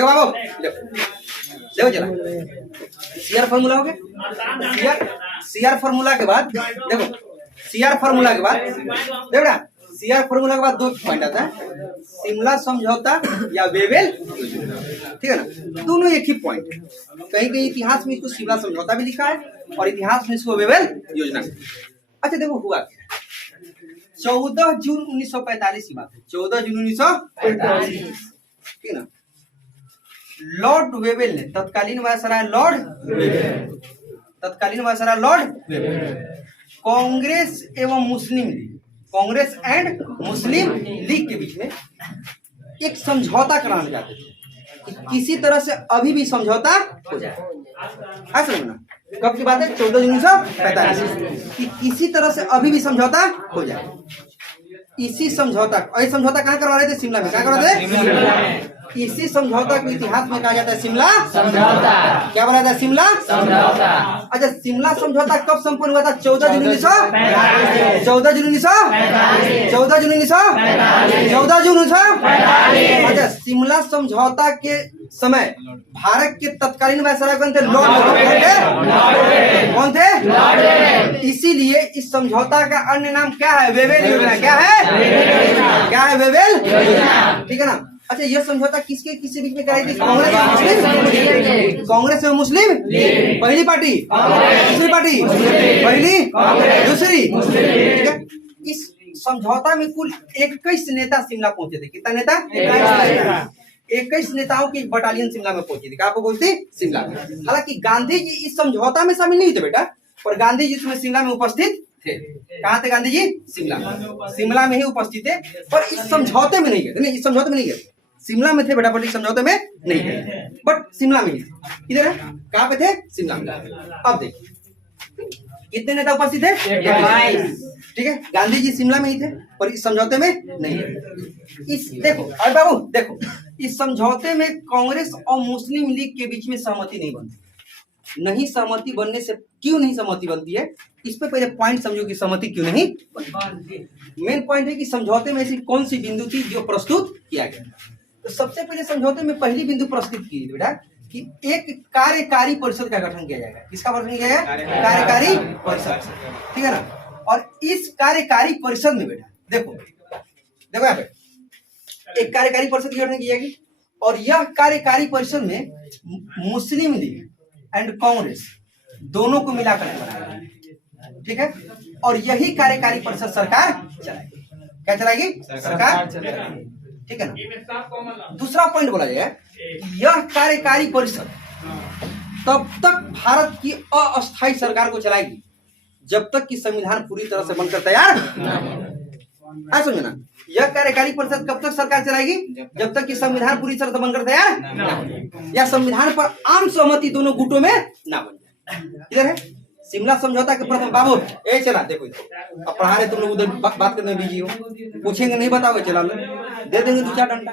देखो बाबू, देखो चला सीआर फॉर्मूला हो गया। सीआर फॉर्मूला के बाद देखो, सीआर फॉर्मूला के बाद देखो ना, सीआर फॉर्मूला के बाद दो पॉइंट आता है, शिमला समझौता या वेवेल, ठीक है ना, दोनों एक ही पॉइंट। कहीं कहीं इतिहास में इसको शिमला समझौता भी लिखा है और इतिहास में इसको वेवेल योजना। अच्छा देखो हुआ क्या, 14 जून 1945 की बात है, 14 जून 1945, ठीक है ना। लॉर्ड वेवेल ने, तत्कालीन वायसराय लॉर्ड वेवेल, तत्कालीन वायसराय लॉर्ड वेवेल कांग्रेस एवं मुस्लिम लीग, कांग्रेस एंड मुस्लिम लीग के बीच में एक समझौता कराना चाहते थे कि किसी तरह से अभी भी समझौता हो जाए। ऐसा समझना, कब की बात है, 14 जून 1945, कि किसी तरह से अभी भी समझौता हो जाए। इसी समझौता, और ये समझौता कहाँ करवा रहे थे, शिमला में। कहाँ करवा रहे थे? इसी समझौता को इतिहास में कहा जाता है शिमला समझौता। क्या बोला जाता है, शिमला समझौता। अच्छा, शिमला समझौता कब संपन्न हुआ था, 14 जून 1945, 14 जून 1945, 14 जून 1945, 14 जून 1945। अच्छा, शिमला समझौता के समय भारत के तत्कालीन वायसराय कौन थे, लॉर्ड वेवेल। कौन थे? इसीलिए इस समझौता का अन्य नाम क्या है, वेवेल योजना। क्या है, क्या है, वेवेल योजना, ठीक है ना। अच्छा, यह समझौता किसके किसके बीच में कराई थी, कांग्रेस और मुस्लिम, कांग्रेस और मुस्लिम पहली पार्टी, दूसरी पार्टी पहली, दूसरी, ठीक है। इस समझौता में कुल 21 नेता शिमला पहुंचे थे। कितना नेता, 21 नेताओं की बटालियन शिमला में पहुंची थी। कहाँ पे पहुंची, शिमला में। हालांकि गांधी जी इस समझौता में शामिल नहीं थे बेटा, पर गांधी जी इसमें शिमला में उपस्थित थे। कहाँ थे गांधी जी, शिमला में, शिमला में ही उपस्थित थे, पर इस समझौते में नहीं गए। नहीं, इस समझौते में नहीं गए, शिमला में थे बेटा, पर इस समझौते में नहीं गए, बट शिमला में ही थे। इधर है, कहाँ पे थे, शिमला में। अब देखिए कितने नेता उपस्थित थे, 22, ठीक है। गांधी जी शिमला में ही थे, पर इस समझौते में नहीं गए। इस देखो, अरे बाबू देखो, इस समझौते में कांग्रेस और मुस्लिम लीग के बीच में सहमति नहीं बनती। नहीं सहमति बनने से, क्यों नहीं सहमति बनती है, इस पे पहले पॉइंट समझो कि सहमति क्यों नहीं बनती। मेन पॉइंट है कि समझौते में ऐसी कौन सी बिंदु थी जो प्रस्तुत किया गया। तो सबसे पहले समझौते में पहली बिंदु प्रस्तुत की बेटा कि एक कार्यकारी परिषद का गठन किया जाएगा। किसका गठन किया जाएगा, कार्यकारी परिषद, ठीक है ना। और इस कार्यकारी परिषद में बेटा देखो, देखो यहाँ पे एक कार्यकारी परिषद की गठन की जाएगी, और यह कार्यकारी परिषद में मुस्लिम लीग एंड कांग्रेस दोनों को मिलाकर बनाएगा, ठीक है। और यही कार्यकारी परिषद सरकार चलाएगी। क्या चलाएगी, सरकार चलाएगी, ठीक है ना। दूसरा पॉइंट बोला जाए, यह कार्यकारी परिषद तब तक भारत की अस्थायी सरकार को चलाएगी जब तक कि संविधान पूरी तरह से बनकर तैयार ना। समझना, यह कार्यकारी परिषद कब तक सरकार चलाएगी, जब तक कि संविधान पूरी तरह से बनकर तैयार ना, या संविधान पर आम सहमति दोनों गुटों में ना बन जाए। इधर है शिमला समझौता के प्रथम, बाबू ए चला देखो, अब पढ़ा रहे तुम लोग, उधर बात करने बिजी हो, पूछेंगे नहीं बताओगे, चला दे देंगे 2-4 डंडा।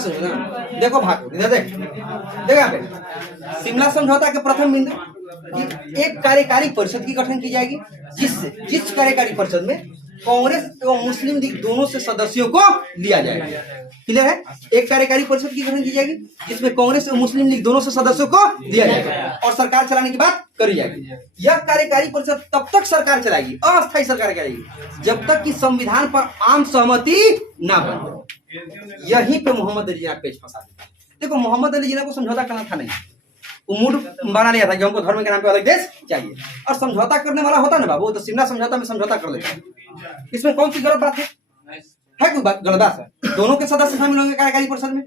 सुनो ना, देखो भाग इधर देख, देखो यहाँ पे शिमला समझौता के प्रथम बिंदु कि एक कार्यकारी परिषद की गठन की जाएगी, जिस कार्यकारी परिषद में कांग्रेस एवं मुस्लिम लीग दोनों से सदस्यों को लिया जाएगा। क्लियर है, एक कार्यकारी परिषद की गठन की जाएगी जिसमें कांग्रेस और मुस्लिम लीग दोनों से सदस्यों को लिया जाएगा, और सरकार चलाने की बात करी जाएगी। यह कार्यकारी परिषद तब तक सरकार चलाएगी, अस्थायी सरकार चलाएगी, जब तक कि संविधान पर आम सहमति ना बने। यहीं पे मोहम्मद अली जिन्ना पेच फंसा दिया। देखो, मोहम्मद अली जिन्ना को समझौता करना था नहीं, वो मूड बना लिया था कि हमको धर्म के नाम पे अलग देश चाहिए, और समझौता करने वाला होता ना बाबू, तो शिमला समझौता में समझौता कर लेता। इसमें कौन सी गलत बात है कोई बात गलत बात है? दोनों के सदस्य शामिल होंगे कार्यकारी परिषद में,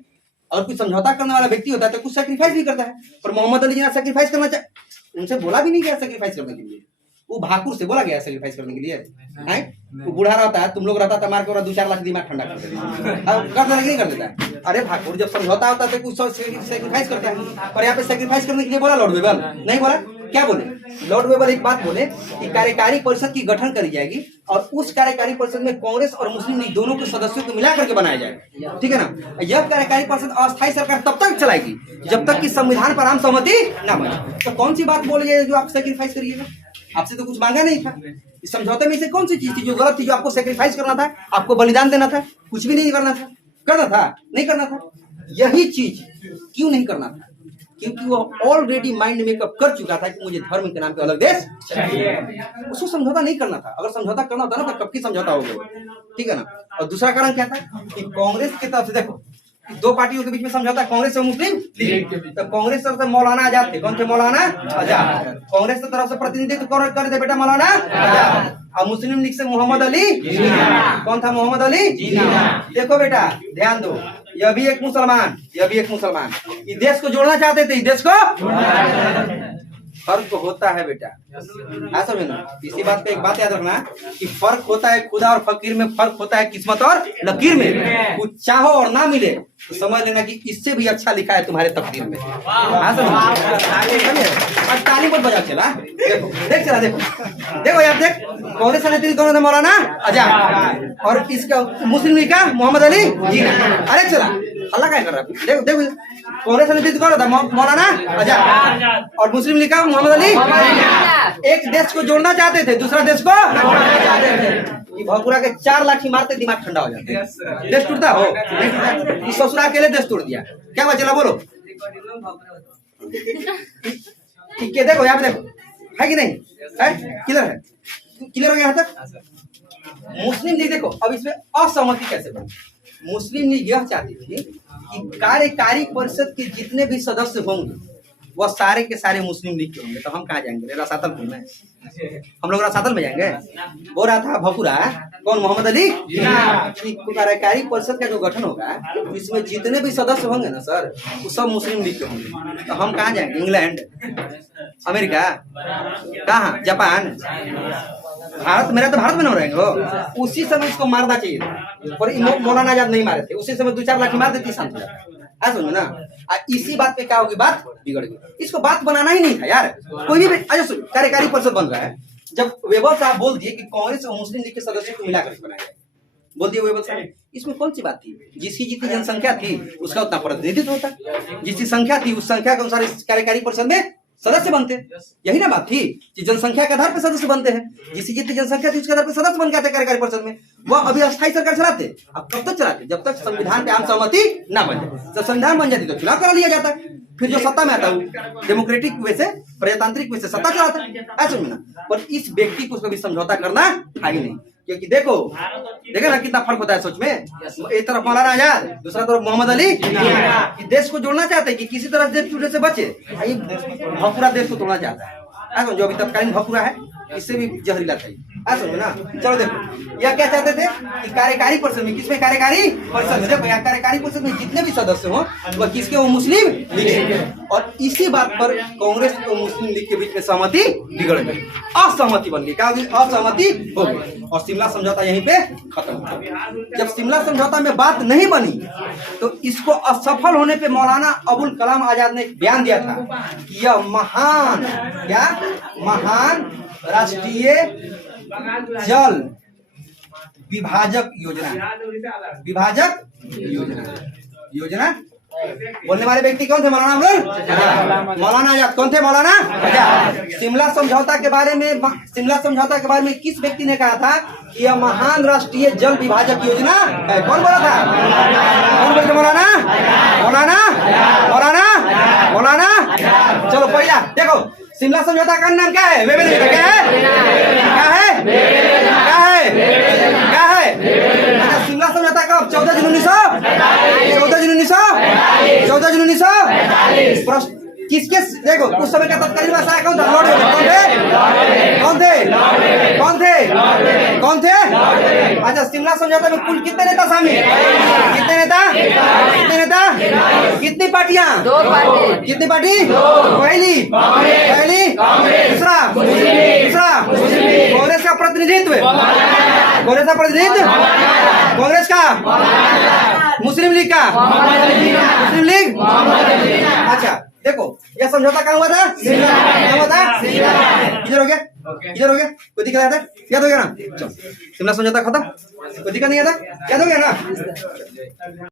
और कुछ समझौता करने वाला व्यक्ति होता है तो कुछ सेक्रीफाइस भी करता है, पर मोहम्मद अली जिन्ना सेक्रीफाइस करना चाहिए, उनसे बोला भी नहीं गया सेक्रीफाइस करने के लिए, वो भाकुर से बोला गया सेक्रीफाइस करने के लिए है। वो बूढ़ा रहता है, तुम लोग रहता था मार के 2-4 लाख दिमाग ठंडा कर देता, अब करने नहीं कर देता है। अरे भाकुर जब समझौता होता है तो कुछ सेक्रीफाइस करता है, और यहाँ पे सेक्रीफाइस करने के लिए बोला लॉर्ड वेवेल, नहीं बोला। क्या बोले लॉर्ड वेवेल, एक बात बोले कि कार्यकारी परिषद की गठन करी जाएगी, और उस कार्यकारी परिषद में कांग्रेस और मुस्लिम लीग दोनों के सदस्यों को मिला करके बनाया जाएगा, ठीक है ना। यह कार्यकारी परिषद अस्थायी सरकार तब तक चलाएगी जब तक कि संविधान पर आम सहमति ना बने। तो कौन सी बात बोल गए जो आप सेक्रीफाइस करिएगा, आपसे तो कुछ मांगा नहीं था। इस समझौते में से कौन सी चीज थी जो गलत थी, जो आपको सेक्रीफाइस करना था, आपको बलिदान देना था? कुछ भी नहीं करना था, करना था नहीं करना था, यही चीज क्यों नहीं करना था? क्योंकि वो ऑलरेडी माइंड मेकअप कर चुका था कि मुझे धर्म के नाम पे अलग देश चाहिए। उसको समझौता नहीं करना था। अगर समझौता करना होता ना तो कब की समझौता हो गया, ठीक है ना। और दूसरा कारण क्या था कि कांग्रेस की तरफ से देखो दो पार्टियों के बीच में समझौता, कांग्रेस और मुस्लिम लीग। तो कांग्रेस तरफ से मौलाना आजाद थे। कौन थे? मौलाना आजाद। कांग्रेस की तरफ से प्रतिनिधित्व कर दे बेटा मौलाना आजाद। और मुस्लिम लीग से मोहम्मद अली। कौन था? मोहम्मद अली। देखो बेटा ध्यान दो, यह भी एक मुसलमान, यह भी एक मुसलमान। इस देश को जोड़ना चाहते थे, इस देश को फर्क होता है बेटा, ऐसा समझना। इसी बात पे एक बात याद रखना कि फर्क होता है खुदा और फकीर में, फर्क होता है किस्मत और लकीर में। कुछ चाहो और ना मिले तो समझ लेना कि इससे भी अच्छा लिखा है तुम्हारे तकदीर में। ताली मत बजा चला, देखो देख चला, देखो यार देख, कांग्रेस नेत्री कौन था? मौलाना आजाद। और इसका मुस्लिम लीग का मोहम्मद अली जिन्ना। अरे चला हल्ला क्या कर रहा है? देखो देखो, कांग्रेस नेतृत्व कौन था? मौलाना आजाद। और मुस्लिम लीग का मोहम्मद अली। एक देश को जोड़ना चाहते थे, दूसरा देश को कि भौपुरा के 4 लाठी मारते दिमाग ठंडा हो जाता है। देश टूटता हो? इस ससुरा अकेले देश तोड़ दिया, क्या बचेला बोलो? ठीक है, देखो यहाँ पे देखो, है कि नहीं है? क्लियर है? क्लियर हो गया यहाँ तक? मुस्लिम लीग देखो, अब इसमें असहमति कैसे बनी? मुस्लिम लीग यह चाहती थी कि कार्यकारी परिषद के जितने भी सदस्य होंगे वह सारे के सारे मुस्लिम लीग के होंगे। तो हम कहाँ जाएंगे? रसातल घूमने? हम लोग रसातल में जाएंगे? बोल रहा था भकुरा कौन? मोहम्मद अली। कार्यकारी परिषद का जो गठन होगा इसमें जितने भी सदस्य होंगे ना सर, वो सब मुस्लिम लीग के होंगे। तो हम कहाँ जाएंगे? इंग्लैंड, अमेरिका, कहाँ? जापान, भारत? मेरा तो भारत में न रहेंगे वो। उसी समय इसको मारना चाहिए था, पर मौलाना आजाद नहीं मारे थे। उसी समय 2-4 लाठी मार देती, शांत हो जाता। समझो ना। इसी बात पे क्या होगी? बात बिगड़ गई। इसको बात बनाना ही नहीं था यार। कोई भी अच्छा कार्यकारी परिषद बन रहा है, जब वेबर साहब बोल दिए कि कांग्रेस और मुस्लिम लीग के सदस्यों को मिलाकर बनाया जाए, बोल दिए वेबर साहब, इसमें कौन सी बात थी? जिसकी जितनी जनसंख्या थी उसका उतना प्रतिनिधित्व होता, जिसकी संख्या थी उस संख्या के अनुसार इस कार्यकारी परिषद में सदस्य बनते। यही ना बात थी कि जनसंख्या के आधार पर सदस्य बनते हैं। जिसकी जितनी जनसंख्या थी उसके आधार पर सदस्य बन गए थे कार्यकारी परिषद में। वह अभी अस्थायी सरकार चलाते। अब कब तक चलाते? जब तक संविधान पे आम सहमति ना बन जाए। जब संविधान बन जाती तो चुनाव करा लिया जाता, फिर जो सत्ता में आता है डेमोक्रेटिक वे से, प्रजातांत्रिक वे से सत्ता चलाता है, ऐसा ना। पर इस व्यक्ति को कभी समझौता करना था ही नहीं, क्योंकि देखो ना कितना फर्क होता है सोच में। एक तरफ मौलाना आजाद, दूसरा तरफ मोहम्मद अली। देश को जोड़ना चाहते हैं कि किसी तरह देश टूटने से बचे, पूरा देश को तोड़ना चाहता है। ऐसा जो अभी तत्कालीन भौपुरा है, इससे भी जहरीला था। ऐसा ना। चलो देखो, यह क्या चाहते थे कि कार्यकारी परिषद में, किसमें? कार्यकारी परिषद में। देखो यहाँ कार्यकारी परिषद में जितने भी सदस्य हो वह किसके? वो मुस्लिम लीग। और इसी बात पर कांग्रेस और मुस्लिम लीग के बीच में सहमति बिगड़ गई, असहमति बन गई। क्या होगी? असहमति हो गई। और शिमला समझौता यहीं पे खत्म हो गया। जब शिमला समझौता में बात नहीं बनी तो इसको असफल होने पे मौलाना अबुल कलाम आजाद ने एक बयान दिया था कि यह महान, क्या महान राष्ट्रीय जल विभाजक योजना बोलने वाले व्यक्ति कौन थे? मौलाना मौलाना आजाद। कौन थे? मौलाना आजाद। शिमला समझौता के बारे में किस व्यक्ति ने कहा था कि यह महान राष्ट्रीय जल विभाजक योजना है? कौन बोला था? कौन बोलते? मौलाना मौलाना मौलाना मौलाना। चलो पहला देखो, शिमला समझौता का नाम क्या है? क्या है? क्या है? क्या है? अच्छा, शिमला समझौता कब? 14 जून 1945। किसके? देखो उस समय का तत्कालीन बादशाह कौन था? कौन थे? अच्छा, शिमला समझौता में कुल कितने नेता शामिल? कितने नेता? कितनी पार्टियां? 2 पार्टी। कितनी पार्टी? पहली दूसरा कांग्रेस का प्रतिनिधित्व, कांग्रेस का, मुस्लिम लीग का, मुस्लिम लीग। अच्छा देखो, यह समझौता कहाँ हुआ था? क्या हुआ था? इधर हो गया? कोई दिक्कत आता? याद हो गया ना? शिमला समझौता खत्म, कोई दिक्कत नहीं आता? याद हो गया ना?